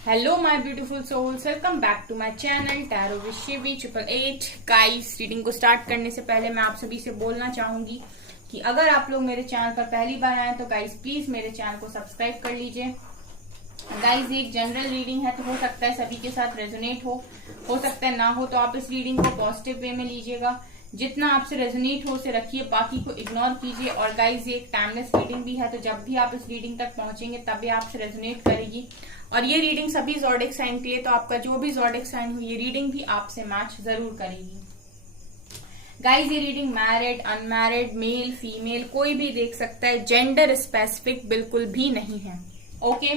Hello my beautiful souls, welcome back to my channel tarot with Shivi 888। Guys, reading को start करने से पहले मैं आप सभी से बोलना चाहूंगी कि अगर आप लोग मेरे चैनल पर पहली बार आए तो गाइस प्लीज मेरे चैनल को सब्सक्राइब कर लीजिए। गाइस, ये एक जनरल रीडिंग है तो हो सकता है सभी के साथ रेजोनेट हो सकता है ना हो, तो आप इस रीडिंग को पॉजिटिव वे में लीजिएगा। जितना आपसे रेजोनेट हो उसे रखिए, बाकी को इग्नोर कीजिए। और गाइस, ये एक टाइमलेस रीडिंग भी है, तो जब भी आप इस रीडिंग तक पहुंचेंगे तब भी आपसे रेजोनेट करेगी। और ये रीडिंग सभी ज़ोडिएक साइन के लिए, तो आपका जो भी ज़ोडिएक साइन हो ये रीडिंग भी आपसे मैच जरूर करेगी। गाइस, ये reading married, unmarried, male, female कोई भी देख सकता है, जेंडर स्पेसिफिक बिल्कुल भी नहीं है। ओके।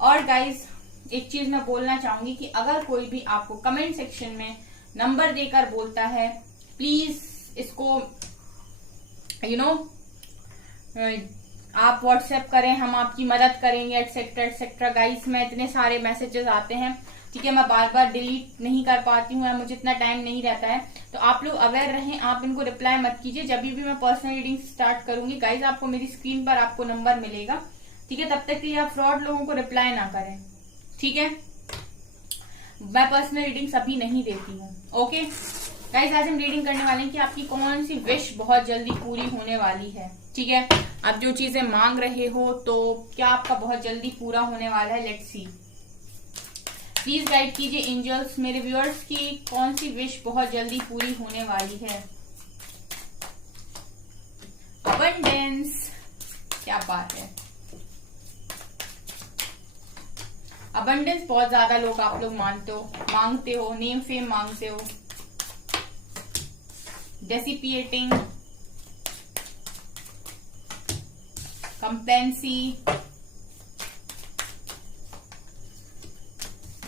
और गाइस, एक चीज मैं बोलना चाहूंगी कि अगर कोई भी आपको कमेंट सेक्शन में नंबर देकर बोलता है, प्लीज इसको आप व्हाट्सएप करें, हम आपकी मदद करेंगे, एटसेट्रा एटसेट्रा। गाइस, मैं इतने सारे मैसेजेस आते हैं, ठीक है, मैं बार बार डिलीट नहीं कर पाती हूँ, मुझे इतना टाइम नहीं रहता है, तो आप लोग अवेयर रहें, आप इनको रिप्लाई मत कीजिए। जब भी मैं पर्सनल रीडिंग स्टार्ट करूंगी गाइस, आपको मेरी स्क्रीन पर आपको नंबर मिलेगा, ठीक है, तब तक के लिए आप फ्रॉड लोगों को रिप्लाई ना करें, ठीक है। मैं पर्सनल रीडिंग सभी नहीं देती हूँ। ओके गाइस, आज हम रीडिंग करने वाले हैं कि आपकी कौन सी विश बहुत जल्दी पूरी होने वाली है, ठीक है। आप जो चीजें मांग रहे हो तो क्या आपका बहुत जल्दी पूरा होने वाला है, लेट्स सी। प्लीज गाइड कीजिए एंजल्स, मेरे व्यूअर्स की कौन सी विश बहुत जल्दी पूरी होने वाली है। अबंडेंस, क्या बात है। अबंडेंस बहुत ज्यादा लोग आप लोग मांगते हो, नेम फेम मांगते हो। Dissipating, complacency,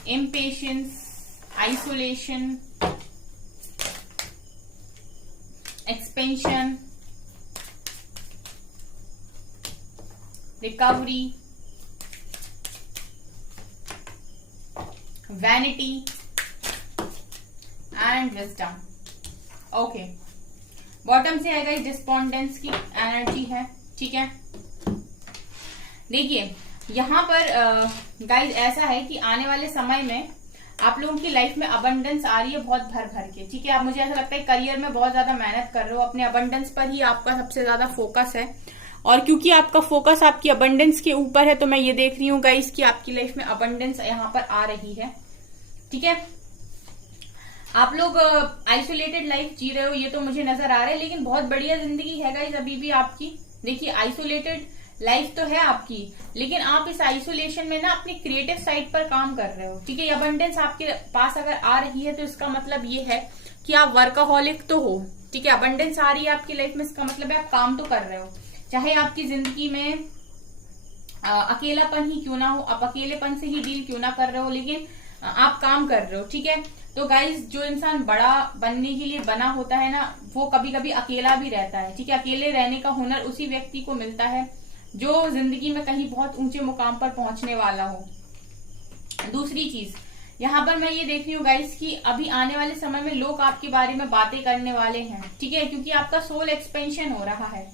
impatience, isolation, expansion, recovery, vanity and wisdom. Okay, bottom से आएगा डिस्पोंडेंस की एनर्जी है, ठीक है। देखिए यहाँ पर गाइज ऐसा है कि आने वाले समय में आप लोगों की लाइफ में अबंडेंस आ रही है बहुत भर भर के, ठीक है। आप मुझे ऐसा लगता है करियर में बहुत ज्यादा मेहनत कर रहे हो, अपने अबंडेंस पर ही आपका सबसे ज्यादा फोकस है। और क्योंकि आपका फोकस आपकी अबंडेंस के ऊपर है, तो मैं ये देख रही हूँ गाइज कि आपकी लाइफ में अबंडेंस यहाँ पर आ रही है, ठीक है। आप लोग आइसोलेटेड लाइफ जी रहे हो, ये तो मुझे नजर आ रहा है, लेकिन बहुत बढ़िया जिंदगी है गाइज अभी भी आपकी। देखिए, आइसोलेटेड लाइफ तो है आपकी, लेकिन आप इस आइसोलेशन में ना अपनी क्रिएटिव साइड पर काम कर रहे हो, ठीक है। अबंडेंस आपके पास अगर आ रही है तो इसका मतलब ये है कि आप वर्कaholic तो हो, ठीक है। अबंडेंस आ रही है आपकी लाइफ में, इसका मतलब है आप काम तो कर रहे हो, चाहे आपकी जिंदगी में अकेलापन ही क्यों ना हो, आप अकेलेपन से ही डील क्यों ना कर रहे हो, लेकिन आप काम कर रहे हो, ठीक है। तो गाइज, जो इंसान बड़ा बनने के लिए बना होता है ना, वो कभी कभी अकेला भी रहता है, ठीक है। अकेले रहने का हुनर उसी व्यक्ति को मिलता है जो जिंदगी में कहीं बहुत ऊंचे मुकाम पर पहुंचने वाला हो। दूसरी चीज यहाँ पर मैं ये देख रही हूँ गाइस कि अभी आने वाले समय में लोग आपके बारे में बातें करने वाले हैं, ठीक है, क्योंकि आपका सोल एक्सपेंशन हो रहा है,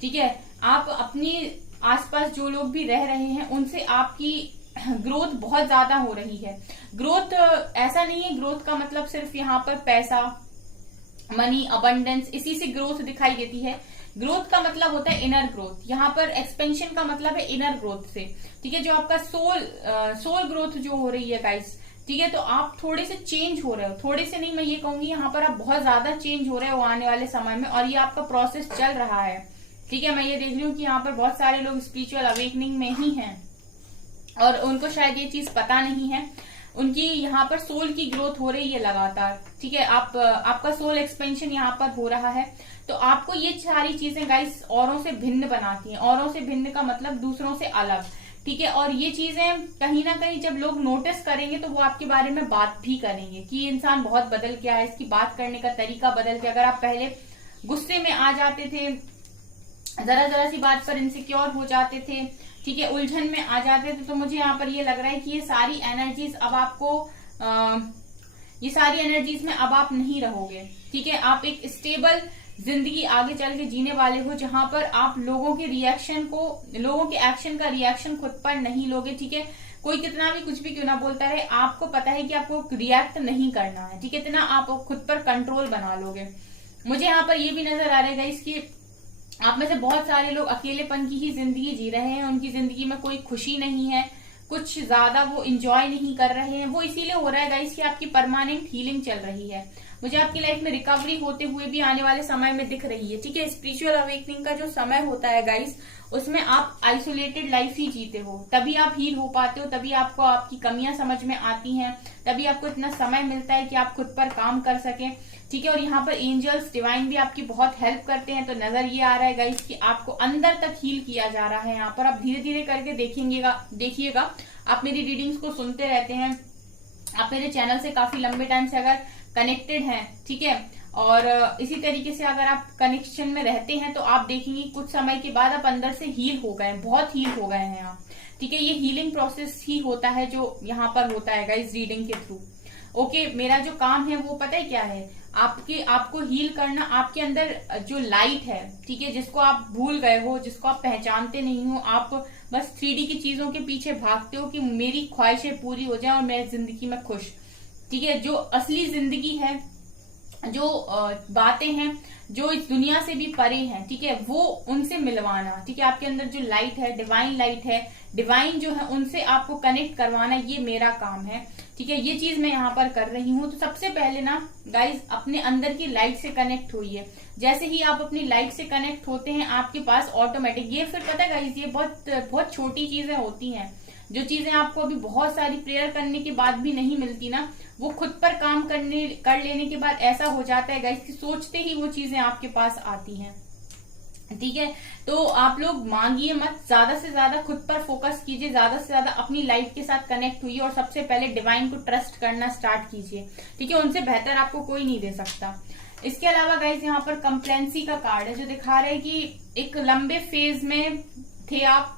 ठीक है। आप अपनी आसपास जो लोग भी रह रहे हैं उनसे आपकी ग्रोथ बहुत ज्यादा हो रही है। ग्रोथ ऐसा नहीं है, ग्रोथ का मतलब सिर्फ यहाँ पर पैसा, मनी, अबंडेंस, इसी से ग्रोथ दिखाई देती है। ग्रोथ का मतलब होता है इनर ग्रोथ, यहाँ पर एक्सपेंशन का मतलब है इनर ग्रोथ से, ठीक है। जो आपका सोल ग्रोथ जो हो रही है गाइस, ठीक है, तो आप थोड़े से चेंज हो रहे हो, थोड़े से नहीं, मैं ये कहूंगी यहाँ पर आप बहुत ज्यादा चेंज हो रहे हो आने वाले समय में, और ये आपका प्रोसेस चल रहा है, ठीक है। मैं ये देख रही हूँ कि यहाँ पर बहुत सारे लोग स्पिरिचुअल अवेकनिंग में ही हैं और उनको शायद ये चीज पता नहीं है। उनकी यहाँ पर सोल की ग्रोथ हो रही है लगातार, ठीक है। आपका सोल एक्सपेंशन यहाँ पर हो रहा है, तो आपको ये सारी चीजें गाइस औरों से भिन्न बनाती हैं। औरों से भिन्न का मतलब दूसरों से अलग, ठीक है। और ये चीजें कहीं ना कहीं जब लोग नोटिस करेंगे तो वो आपके बारे में बात भी करेंगे कि ये इंसान बहुत बदल गया है, इसकी बात करने का तरीका बदल गया। अगर आप पहले गुस्से में आ जाते थे, जरा जरा सी बात पर इनसिक्योर हो जाते थे, ठीक है, उलझन में आ जाते थे, तो मुझे यहाँ पर ये लग रहा है कि ये सारी एनर्जीज अब आपको ये सारी एनर्जीज में अब आप नहीं रहोगे, ठीक है। आप एक स्टेबल जिंदगी आगे चल के जीने वाले हो, जहां पर आप लोगों के एक्शन का रिएक्शन खुद पर नहीं लोगे, ठीक है। कोई कितना भी कुछ भी क्यों ना बोलता रहे, आपको पता है कि आपको रिएक्ट नहीं करना है, ठीक है। इतना आप खुद पर कंट्रोल बना लोगे। मुझे यहाँ पर ये भी नजर आ रहा है गाइस कि आप में से बहुत सारे लोग अकेलेपन की ही जिंदगी जी रहे हैं, उनकी जिंदगी में कोई खुशी नहीं है, कुछ ज्यादा वो इंजॉय नहीं कर रहे हैं। वो इसीलिए हो रहा है गाइस कि आपकी परमानेंट हीलिंग चल रही है। मुझे आपकी लाइफ में रिकवरी होते हुए भी आने वाले समय में दिख रही है, ठीक है। स्पिरिचुअल अवेकनिंग का जो समय होता है गाइस, उसमें आप आइसोलेटेड लाइफ ही जीते हो, तभी आप हील हो पाते हो, तभी आपको आपकी कमियां समझ में आती हैं, तभी आपको इतना समय मिलता है कि आप खुद पर काम कर सकें, ठीक है। और यहाँ पर एंजल्स डिवाइन भी आपकी बहुत हेल्प करते हैं। तो नजर ये आ रहा है गाइस कि आपको अंदर तक हील किया जा रहा है। यहाँ पर आप धीरे धीरे करके देखिएगा। आप मेरी रीडिंग्स को सुनते रहते हैं, आप मेरे चैनल से काफी लंबे टाइम से अगर कनेक्टेड हैं, ठीक है, और इसी तरीके से अगर आप कनेक्शन में रहते हैं तो आप देखेंगे कुछ समय के बाद आप अंदर से हील हो गए, बहुत हील हो गए हैं आप, ठीक है। ये हीलिंग प्रोसेस ही होता है जो यहाँ पर होता है गाइस रीडिंग के थ्रू। ओके, मेरा जो काम है वो पता है क्या है, आपको हील करना, आपके अंदर जो लाइट है, ठीक है, जिसको आप भूल गए हो, जिसको आप पहचानते नहीं हो, आप बस 3D की चीजों के पीछे भागते हो कि मेरी ख्वाहिशें पूरी हो जाए और मैं जिंदगी में खुश, ठीक है। जो असली जिंदगी है, जो बातें हैं जो इस दुनिया से भी परे हैं, ठीक है, वो उनसे मिलवाना, ठीक है। आपके अंदर जो लाइट है, डिवाइन लाइट है, डिवाइन जो है, उनसे आपको कनेक्ट करवाना, ये मेरा काम है, ठीक है। ये चीज मैं यहाँ पर कर रही हूँ। तो सबसे पहले ना गाइज अपने अंदर की लाइट से कनेक्ट होइए। जैसे ही आप अपनी लाइट से कनेक्ट होते हैं, आपके पास ऑटोमेटिक, ये फिर पता है गाइज, ये बहुत छोटी चीजें होती हैं, जो चीजें आपको अभी बहुत सारी प्रेयर करने के बाद भी नहीं मिलती ना, वो खुद पर काम कर लेने के बाद ऐसा हो जाता है गाइस कि सोचते ही वो चीजें आपके पास आती हैं, ठीक है। तो आप लोग मांगिए मत, ज्यादा से ज्यादा खुद पर फोकस कीजिए, ज्यादा से ज्यादा अपनी लाइफ के साथ कनेक्ट हुई और सबसे पहले डिवाइन को ट्रस्ट करना स्टार्ट कीजिए, ठीक है। उनसे बेहतर आपको कोई नहीं दे सकता। इसके अलावा गाइस यहाँ पर कंप्लेंसी का कार्ड है जो दिखा रहा है कि एक लंबे फेज में थे आप,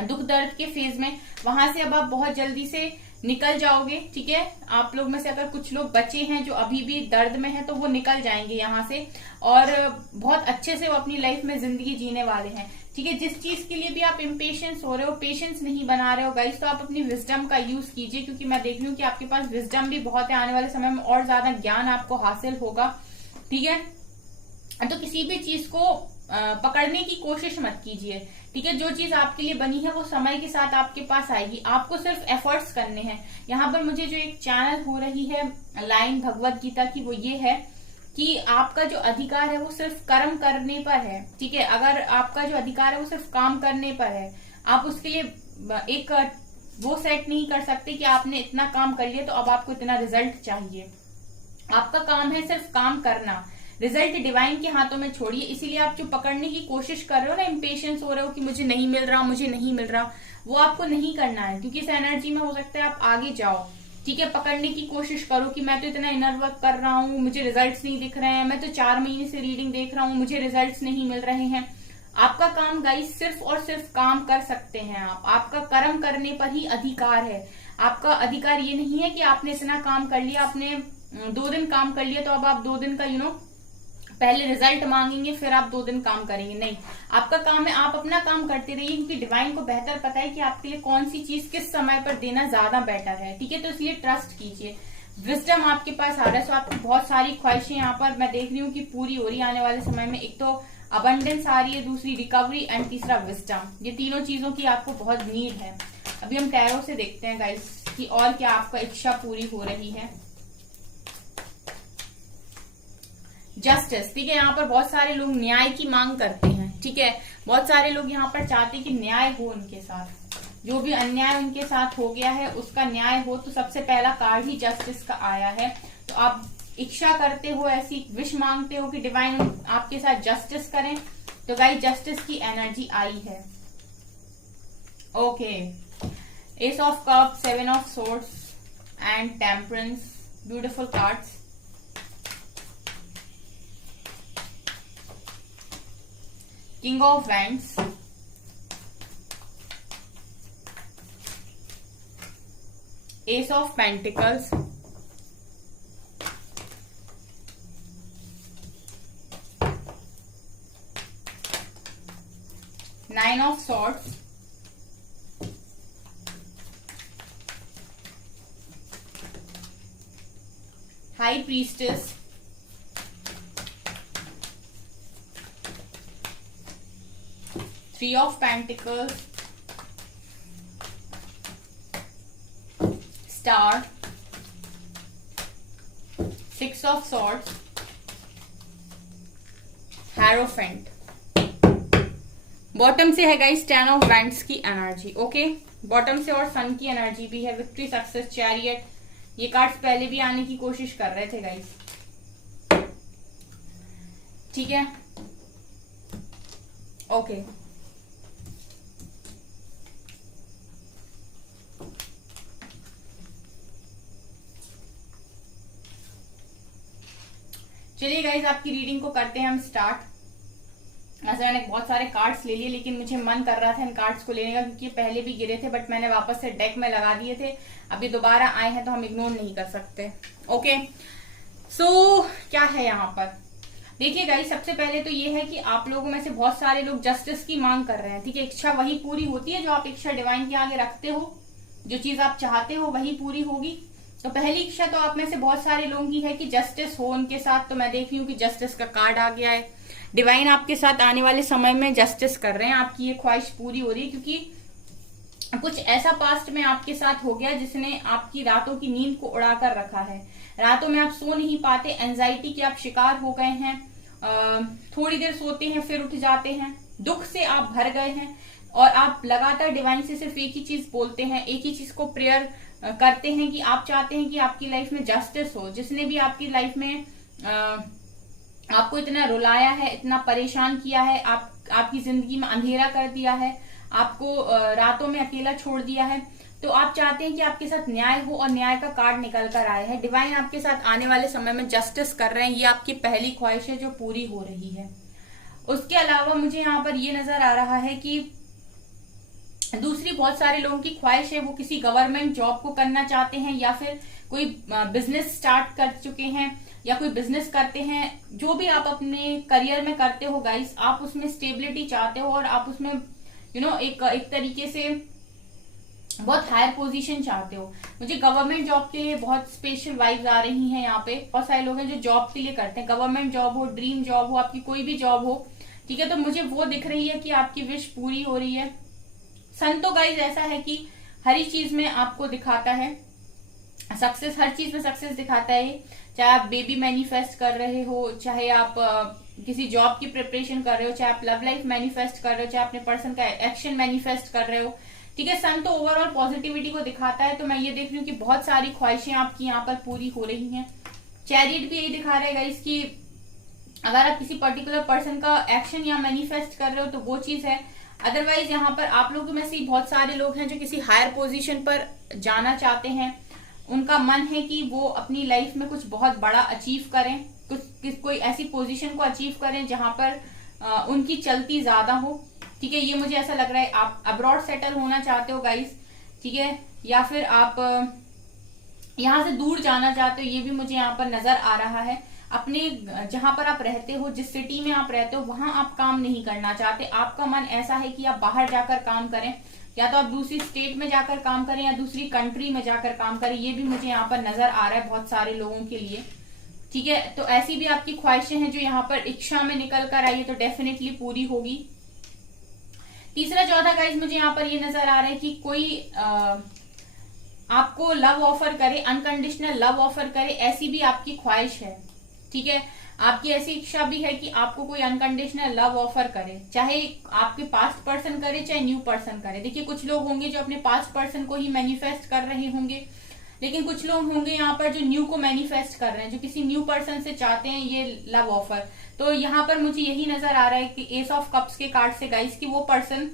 दुख दर्द के फेज में, वहां से अब आप बहुत जल्दी से निकल जाओगे, ठीक है। आप लोग में से अगर कुछ लोग बचे हैं जो अभी भी दर्द में हैं, तो वो निकल जाएंगे यहाँ से और बहुत अच्छे से वो अपनी लाइफ में जिंदगी जीने वाले हैं, ठीक है। जिस चीज के लिए भी आप इम्पेशेंस हो रहे हो, पेशेंस नहीं बना रहे हो गाइस, तो आप अपनी विजडम का यूज कीजिए, क्योंकि मैं देख रही हूँ कि आपके पास विजडम भी बहुत है। आने वाले समय में और ज्यादा ज्ञान आपको हासिल होगा, ठीक है। तो किसी भी चीज को पकड़ने की कोशिश मत कीजिए, ठीक है। जो चीज आपके लिए बनी है वो समय के साथ आपके पास आएगी, आपको सिर्फ एफर्ट्स करने हैं। यहाँ पर मुझे जो एक चैनल हो रही है लाइन भगवत गीता की, वो ये है कि आपका जो अधिकार है वो सिर्फ कर्म करने पर है, ठीक है। अगर आपका जो अधिकार है वो सिर्फ काम करने पर है, आप उसके लिए एक वो सेट नहीं कर सकते कि आपने इतना काम कर लिया तो अब आपको इतना रिजल्ट चाहिए। आपका काम है सिर्फ काम करना, रिजल्ट डिवाइन के हाथों में छोड़िए। इसीलिए आप जो पकड़ने की कोशिश कर रहे हो ना, इम्पेशेंस हो रहे हो कि मुझे नहीं मिल रहा, मुझे नहीं मिल रहा, वो आपको नहीं करना है, क्योंकि इस एनर्जी में हो सकता है आप आगे जाओ, ठीक है। पकड़ने की कोशिश करो कि मैं तो इतना इनर वर्क कर रहा हूँ, मुझे रिजल्ट्स नहीं दिख रहे हैं, मैं तो 4 महीने से रीडिंग देख रहा हूँ, मुझे रिजल्ट्स नहीं मिल रहे हैं। आपका काम गाइस सिर्फ और सिर्फ काम कर सकते हैं आप, आपका कर्म करने पर ही अधिकार है। आपका अधिकार ये नहीं है कि आपने इतना काम कर लिया, आपने 2 दिन काम कर लिया तो अब आप 2 दिन का पहले रिजल्ट मांगेंगे फिर आप 2 दिन काम करेंगे, नहीं। आपका काम है आप अपना काम करते रहिए, क्योंकि डिवाइन को बेहतर पता है कि आपके लिए कौन सी चीज किस समय पर देना ज्यादा बेटर है, ठीक है। तो इसलिए ट्रस्ट कीजिए, विजडम आपके पास आ रहा है। सो आपकी बहुत सारी ख्वाहिशें यहाँ पर मैं देख रही हूँ कि पूरी हो रही है आने वाले समय में। एक तो अबंडेंस आ रही है, दूसरी रिकवरी एंड तीसरा विजडम। ये तीनों चीजों की आपको बहुत नीड है। अभी हम टैरो से देखते हैं गाइस कि और क्या आपका इच्छा पूरी हो रही है। जस्टिस, ठीक है। यहाँ पर बहुत सारे लोग न्याय की मांग करते हैं, ठीक है। बहुत सारे लोग यहाँ पर चाहते हैं कि न्याय हो उनके साथ, जो भी अन्याय उनके साथ हो गया है उसका न्याय हो। तो सबसे पहला कार्ड ही जस्टिस का आया है। तो आप इच्छा करते हो, ऐसी विश मांगते हो कि डिवाइन आपके साथ जस्टिस करें। तो गाइस जस्टिस की एनर्जी आई है। Okay, S of cup, 7 of swords and temperance, beautiful cards. King of Wands, Ace of Pentacles, Nine of Swords, high priestess, three of pentacles, star, six of swords, hierophant. Bottom से है guys ten of wands की energy. Okay, bottom से और सन की energy भी है, victory, success, chariot. ये cards पहले भी आने की कोशिश कर रहे थे गाइस, ठीक है। ओके, चलिए गाइज आपकी रीडिंग को करते हैं हम स्टार्ट। ऐसे मैंने बहुत सारे कार्ड्स ले लिए, लेकिन मुझे मन कर रहा था इन कार्ड्स को लेने का, क्योंकि पहले भी गिरे थे बट मैंने वापस से डेक में लगा दिए थे। अभी दोबारा आए हैं तो हम इग्नोर नहीं कर सकते। ओके, सो क्या है यहाँ पर, देखिए गाइस, सबसे पहले तो ये है कि आप लोगों में से बहुत सारे लोग जस्टिस की मांग कर रहे हैं, ठीक है। इच्छा वही पूरी होती है जो आप इच्छा डिवाइन के आगे रखते हो, जो चीज आप चाहते हो वही पूरी होगी। तो पहली इच्छा तो आप में से बहुत सारे लोगों की है कि जस्टिस हो उनके साथ। तो मैं देख रही हूँ कि जस्टिस का कार्ड आ गया है। डिवाइन आपके साथ आने वाले समय में जस्टिस कर रहे हैं, आपकी ये ख्वाहिश पूरी हो रही है, क्योंकि कुछ ऐसा पास्ट में आपके साथ हो गया जिसने आपकी रातों की नींद को उड़ा कर रखा है। रातों में आप सो नहीं पाते, एंजाइटी के आप शिकार हो गए हैं, थोड़ी देर सोते हैं फिर उठ जाते हैं, दुख से आप भर गए हैं और आप लगातार डिवाइन से सिर्फ एक ही चीज बोलते हैं, एक ही चीज को प्रेयर करते हैं कि आप चाहते हैं कि आपकी लाइफ में जस्टिस हो। जिसने भी आपकी लाइफ में आपको इतना रुलाया है, इतना परेशान किया है, आपकी जिंदगी में अंधेरा कर दिया है, आपको रातों में अकेला छोड़ दिया है, तो आप चाहते हैं कि आपके साथ न्याय हो और न्याय का कार्ड निकल कर आया है। डिवाइन आपके साथ आने वाले समय में जस्टिस कर रहे हैं, ये आपकी पहली ख्वाहिश है जो पूरी हो रही है। उसके अलावा मुझे यहाँ पर ये नजर आ रहा है कि दूसरी बहुत सारे लोगों की ख्वाहिश है, वो किसी गवर्नमेंट जॉब को करना चाहते हैं या फिर कोई बिजनेस स्टार्ट कर चुके हैं या कोई बिजनेस करते हैं। जो भी आप अपने करियर में करते हो गाइस, आप उसमें स्टेबिलिटी चाहते हो और आप उसमें एक तरीके से बहुत हायर पोजीशन चाहते हो। मुझे गवर्नमेंट जॉब के लिए बहुत स्पेशल वाइब्स आ रही हैं। यहाँ पे बहुत सारे लोग हैं जो जॉब के लिए करते हैं, गवर्नमेंट जॉब हो, ड्रीम जॉब हो, आपकी कोई भी जॉब हो, ठीक है। तो मुझे वो दिख रही है कि आपकी विश पूरी हो रही है। सन तो गाइज ऐसा है कि हर एक चीज में आपको दिखाता है सक्सेस, हर चीज में सक्सेस दिखाता है। चाहे आप बेबी मैनिफेस्ट कर रहे हो, चाहे आप किसी जॉब की प्रिपरेशन कर रहे हो, चाहे आप लव लाइफ मैनिफेस्ट कर रहे हो, चाहे अपने पर्सन का एक्शन मैनिफेस्ट कर रहे हो, ठीक है। सन तो ओवरऑल पॉजिटिविटी को दिखाता है। तो मैं ये देख रही हूँ कि बहुत सारी ख्वाहिशें आपकी यहाँ पर पूरी हो रही हैं। चैरियट भी यही दिखा रहेगा इसकी, अगर आप किसी पर्टिकुलर पर्सन का एक्शन या मैनिफेस्ट कर रहे हो तो वो चीज है। अदरवाइज यहाँ पर आप लोगों में से बहुत सारे लोग हैं जो किसी हायर पोजीशन पर जाना चाहते हैं। उनका मन है कि वो अपनी लाइफ में कुछ बहुत बड़ा अचीव करें, कोई ऐसी पोजीशन को अचीव करें जहां पर उनकी चलती ज्यादा हो, ठीक है। ये मुझे ऐसा लग रहा है। आप अब्रॉड सेटल होना चाहते हो गाइस, ठीक है, या फिर आप यहाँ से दूर जाना चाहते हो, ये भी मुझे यहाँ पर नजर आ रहा है। अपने जहां पर आप रहते हो, जिस सिटी में आप रहते हो, वहां आप काम नहीं करना चाहते। आपका मन ऐसा है कि आप बाहर जाकर काम करें, या तो आप दूसरी स्टेट में जाकर काम करें या दूसरी कंट्री में जाकर काम करें। ये भी मुझे यहाँ पर नजर आ रहा है बहुत सारे लोगों के लिए, ठीक है। तो ऐसी भी आपकी ख्वाहिशें हैं जो यहाँ पर इच्छा में निकल कर आई है, तो डेफिनेटली पूरी होगी। तीसरा चौथा गाइज मुझे यहाँ पर ये नजर आ रहा है कि कोई आपको लव ऑफर करे, अनकंडीशनल लव ऑफर करे, ऐसी भी आपकी ख्वाहिश है, ठीक है। आपकी ऐसी इच्छा भी है कि आपको कोई अनकंडीशनल लव ऑफर करे, चाहे आपके पास्ट पर्सन करे चाहे न्यू पर्सन करे। देखिए कुछ लोग होंगे जो अपने पास्ट पर्सन को ही मैनिफेस्ट कर रहे होंगे, लेकिन कुछ लोग होंगे यहाँ पर जो न्यू को मैनिफेस्ट कर रहे हैं, जो किसी न्यू पर्सन से चाहते हैं ये लव ऑफर। तो यहाँ पर मुझे यही नजर आ रहा है कि एस ऑफ कप्स के कार्ड से गाइस कि वो पर्सन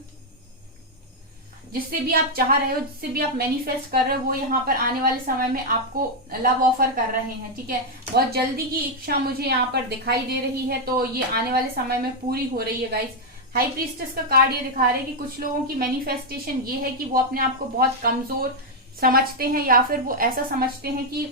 जिससे भी आप चाह रहे हो, जिससे भी आप मैनिफेस्ट कर रहे हो, वो यहाँ पर आने वाले समय में आपको लव ऑफर कर रहे हैं, ठीक है। बहुत जल्दी की इच्छा मुझे यहाँ पर दिखाई दे रही है, तो ये आने वाले समय में पूरी हो रही है गाइस। हाई प्रीस्टेस का कार्ड ये दिखा रहे हैं कि कुछ लोगों की मैनिफेस्टेशन ये है कि वो अपने आप को बहुत कमजोर समझते हैं, या फिर वो ऐसा समझते हैं कि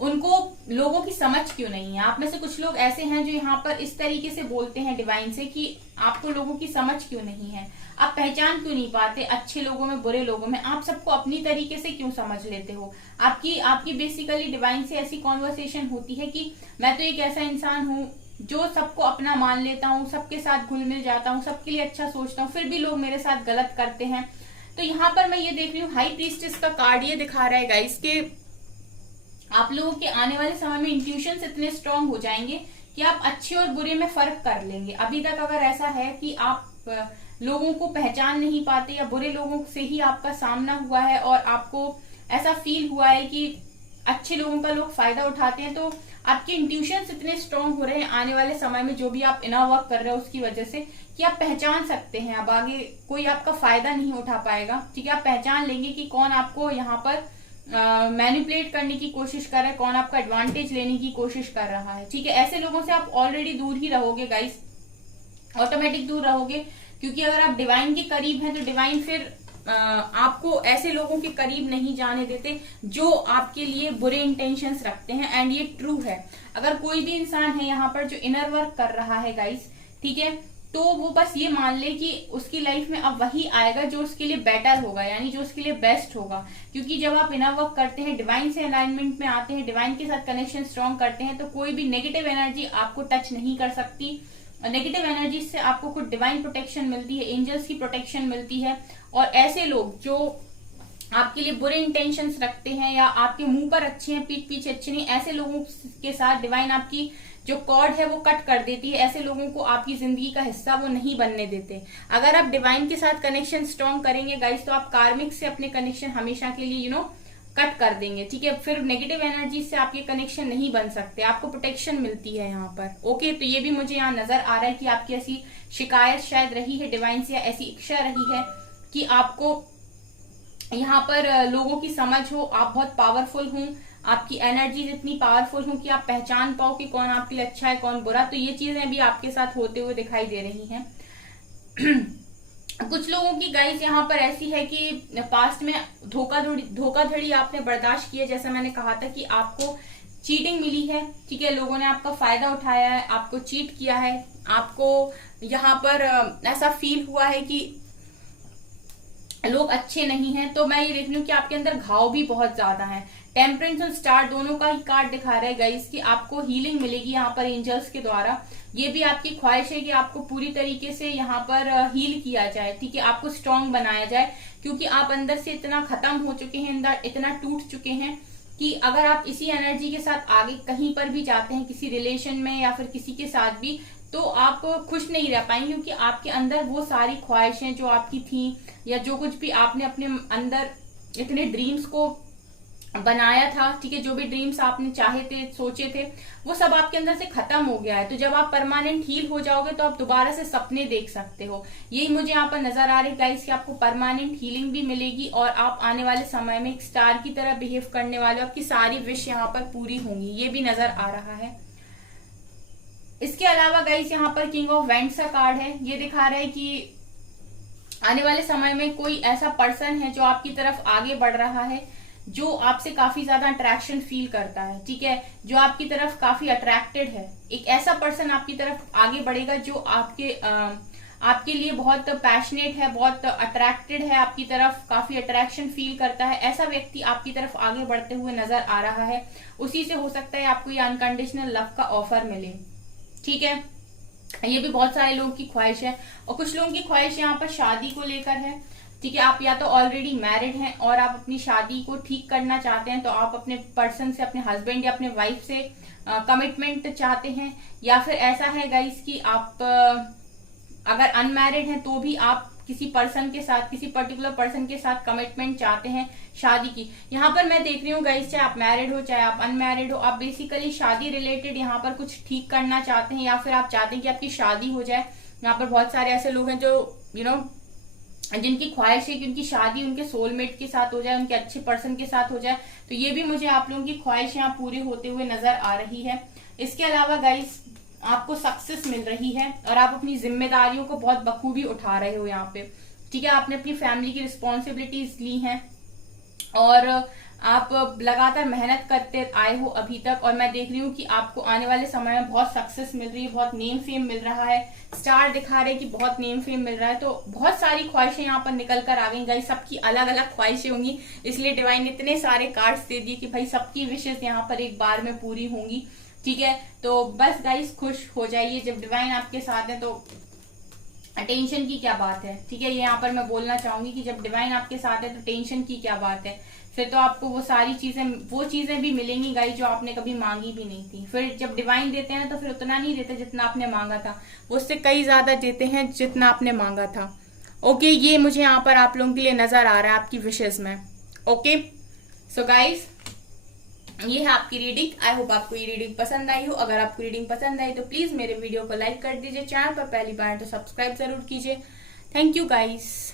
उनको लोगों की समझ क्यों नहीं है। आप में से कुछ लोग ऐसे हैं जो यहाँ पर इस तरीके से बोलते हैं डिवाइन से कि आपको लोगों की समझ क्यों नहीं है, आप पहचान क्यों नहीं पाते अच्छे लोगों में, बुरे लोगों में? आप सबको अपनी तरीके से क्यों समझ लेते हो? आपकी आपकी बेसिकली डिवाइन से ऐसी कॉन्वर्सेशन होती है कि मैं तो एक ऐसा इंसान हूँ जो सबको अपना मान लेता हूँ, सबके साथ घुल मिल जाता हूँ, सबके लिए अच्छा सोचता हूँ, फिर भी लोग मेरे साथ गलत करते हैं। तो यहाँ पर मैं ये देख रही हूँ हाई प्रीस्टेस का कार्ड ये दिखा रहा है गाइस के आप लोगों के आने वाले समय में इंट्यूशंस इतने स्ट्रांग हो जाएंगे कि आप अच्छे और बुरे में फर्क कर लेंगे। अभी तक अगर ऐसा है कि आप लोगों को पहचान नहीं पाते या बुरे लोगों से ही आपका सामना हुआ है और आपको ऐसा फील हुआ है कि अच्छे लोगों का लोग फायदा उठाते हैं, तो आपके इंट्यूशंस इतने स्ट्रांग हो रहे हैं आने वाले समय में जो भी आप इनर वर्क कर रहे हो उसकी वजह से कि आप पहचान सकते हैं अब आगे कोई आपका फायदा नहीं उठा पाएगा। ठीक है, आप पहचान लेंगे कि कौन आपको यहाँ पर मैनिपुलेट करने की कोशिश कर रहा है, कौन आपका एडवांटेज लेने की कोशिश कर रहा है। ठीक है, ऐसे लोगों से आप ऑलरेडी दूर ही रहोगे गाइस, ऑटोमेटिक दूर रहोगे, क्योंकि अगर आप डिवाइन के करीब हैं तो डिवाइन फिर आपको ऐसे लोगों के करीब नहीं जाने देते जो आपके लिए बुरे इंटेंशंस रखते हैं। एंड ये ट्रू है, अगर कोई भी इंसान है यहाँ पर जो इनर वर्क कर रहा है गाइस, ठीक है, तो वो बस ये मान ले कि उसकी लाइफ में अब वही आएगा जो उसके लिए बेटर होगा, यानी जो उसके लिए बेस्ट होगा। क्योंकि जब आप इनर वर्क करते हैं, डिवाइन से अलाइनमेंट में आते हैं, डिवाइन के साथ कनेक्शन स्ट्रॉन्ग करते हैं, तो कोई भी नेगेटिव एनर्जी आपको टच नहीं कर सकती। नेगेटिव एनर्जी से आपको कुछ डिवाइन प्रोटेक्शन मिलती है, एंजल्स की प्रोटेक्शन मिलती है। और ऐसे लोग जो आपके लिए बुरे इंटेंशंस रखते हैं या आपके मुंह पर अच्छे हैं पीठ पीछे अच्छे नहीं, ऐसे लोगों के साथ डिवाइन आपकी जो कॉर्ड है वो कट कर देती है। ऐसे लोगों को आपकी जिंदगी का हिस्सा वो नहीं बनने देते। अगर आप डिवाइन के साथ कनेक्शन स्ट्रॉन्ग करेंगे गाइस, तो आप कार्मिक से अपने कनेक्शन हमेशा के लिए कट कर देंगे। ठीक है, फिर नेगेटिव एनर्जी से आपके कनेक्शन नहीं बन सकते, आपको प्रोटेक्शन मिलती है यहाँ पर। ओके, तो ये भी मुझे यहाँ नजर आ रहा है कि आपकी ऐसी शिकायत शायद रही है डिवाइन से, या ऐसी इच्छा रही है कि आपको यहाँ पर लोगों की समझ हो, आप बहुत पावरफुल हूँ, आपकी एनर्जी इतनी पावरफुल हूँ कि आप पहचान पाओ कि कौन आपके लिए अच्छा है कौन बुरा। तो ये चीजें भी आपके साथ होते हुए दिखाई दे रही हैं। कुछ लोगों की गाइस यहाँ पर ऐसी है कि पास्ट में धोखाधड़ी आपने बर्दाश्त की है। जैसा मैंने कहा था कि आपको चीटिंग मिली है, ठीक है, लोगों ने आपका फायदा उठाया है, आपको चीट किया है, आपको यहाँ पर ऐसा फील हुआ है कि लोग अच्छे नहीं हैं। तो मैं ये देख रही हूँ कि आपके अंदर घाव भी बहुत ज्यादा है। टेम्परेंस और स्टार दोनों का ही कार्ड दिखा रहा है गाइस कि आपको हीलिंग मिलेगी यहाँ पर एंजल्स के द्वारा। ये भी आपकी ख्वाहिश है कि आपको पूरी तरीके से यहाँ पर हील किया जाए, ठीक है, आपको स्ट्रांग बनाया जाए, क्योंकि आप अंदर से इतना खत्म हो चुके हैं, अंदर इतना टूट चुके हैं कि अगर आप इसी एनर्जी के साथ आगे कहीं पर भी जाते हैं, किसी रिलेशन में या फिर किसी के साथ भी, तो आप खुश नहीं रह पाएंगे, क्योंकि आपके अंदर वो सारी ख्वाहिशें जो आपकी थी या जो कुछ भी आपने अपने अंदर इतने ड्रीम्स को बनाया था, ठीक है, जो भी ड्रीम्स आपने चाहे थे, सोचे थे, वो सब आपके अंदर से खत्म हो गया है। तो जब आप परमानेंट हील हो जाओगे तो आप दोबारा से सपने देख सकते हो। यही मुझे यहाँ पर नजर आ रही है गाइस कि आपको परमानेंट हीलिंग भी मिलेगी और आप आने वाले समय में एक स्टार की तरह बिहेव करने वाले, आपकी सारी विश यहाँ पर पूरी होंगी, ये भी नजर आ रहा है। इसके अलावा गाइस यहाँ पर किंग ऑफ वेंट्स का कार्ड है। ये दिखा रहा है कि आने वाले समय में कोई ऐसा पर्सन है जो आपकी तरफ आगे बढ़ रहा है, जो आपसे काफी ज्यादा अट्रैक्शन फील करता है, ठीक है, जो आपकी तरफ काफी अट्रैक्टेड है। एक ऐसा पर्सन आपकी तरफ आगे बढ़ेगा जो आपके लिए बहुत पैशनेट है, बहुत अट्रैक्टेड है, आपकी तरफ काफी अट्रैक्शन फील करता है। ऐसा व्यक्ति आपकी तरफ आगे बढ़ते हुए नजर आ रहा है। उसी से हो सकता है आपको ये अनकंडीशनल लव का ऑफर मिले, ठीक है। ये भी बहुत सारे लोगों की ख्वाहिश है। और कुछ लोगों की ख्वाहिश यहाँ पर शादी को लेकर है, ठीक है। आप या तो ऑलरेडी मैरिड हैं और आप अपनी शादी को ठीक करना चाहते हैं, तो आप अपने पर्सन से, अपने हस्बैंड या अपने वाइफ से कमिटमेंट चाहते हैं, या फिर ऐसा है गाइस कि आप अगर अनमैरिड हैं तो भी आप किसी पर्सन के साथ, किसी पर्टिकुलर पर्सन के साथ कमिटमेंट चाहते हैं शादी की। यहाँ पर मैं देख रही हूँ गाइस, चाहे आप मैरिड हो चाहे आप अनमैरिड हो, आप बेसिकली शादी रिलेटेड यहाँ पर कुछ ठीक करना चाहते हैं, या फिर आप चाहते हैं कि आपकी शादी हो जाए। यहाँ पर बहुत सारे ऐसे लोग हैं जो जिनकी ख्वाहिश है कि उनकी शादी उनके सोलमेट के साथ हो जाए, उनके अच्छे पर्सन के साथ हो जाए। तो ये भी मुझे आप लोगों की ख्वाहिश यहाँ पूरी होते हुए नजर आ रही है। इसके अलावा गाइस आपको सक्सेस मिल रही है और आप अपनी जिम्मेदारियों को बहुत बखूबी उठा रहे हो यहाँ पे, ठीक है। आपने अपनी फैमिली की रिस्पॉन्सिबिलिटीज ली हैं और आप लगातार मेहनत करते आए हो अभी तक, और मैं देख रही हूँ कि आपको आने वाले समय में बहुत सक्सेस मिल रही है, बहुत नेम फेम मिल रहा है, स्टार दिखा रहे कि बहुत नेम फेम मिल रहा है। तो बहुत सारी ख्वाहिशें यहाँ पर निकल कर आ गई गाइस, सबकी अलग अलग ख्वाहिशें होंगी, इसलिए डिवाइन ने इतने सारे कार्ड्स दे दिए कि भाई सबकी विशेष यहाँ पर एक बार में पूरी होंगी। ठीक है, तो बस गाइस खुश हो जाइए, जब डिवाइन आपके साथ है तो टेंशन की क्या बात है। ठीक है, ये यहाँ पर मैं बोलना चाहूंगी कि जब डिवाइन आपके साथ है तो टेंशन की क्या बात है। फिर तो आपको वो सारी चीजें, वो चीजें भी मिलेंगी गाइस जो आपने कभी मांगी भी नहीं थी। फिर जब डिवाइन देते हैं तो फिर उतना नहीं देते जितना आपने मांगा था, वो उससे कई ज्यादा देते हैं जितना आपने मांगा था। ओके, ये मुझे यहाँ पर आप लोगों के लिए नजर आ रहा है आपकी विशेष में। ओके सो गाइस, ये है आपकी रीडिंग। आई होप आपको ये रीडिंग पसंद आई हो। अगर आपको रीडिंग पसंद आई तो प्लीज मेरे वीडियो को लाइक कर दीजिए, चैनल पर पहली बार तो सब्सक्राइब जरूर कीजिए। Thank you guys.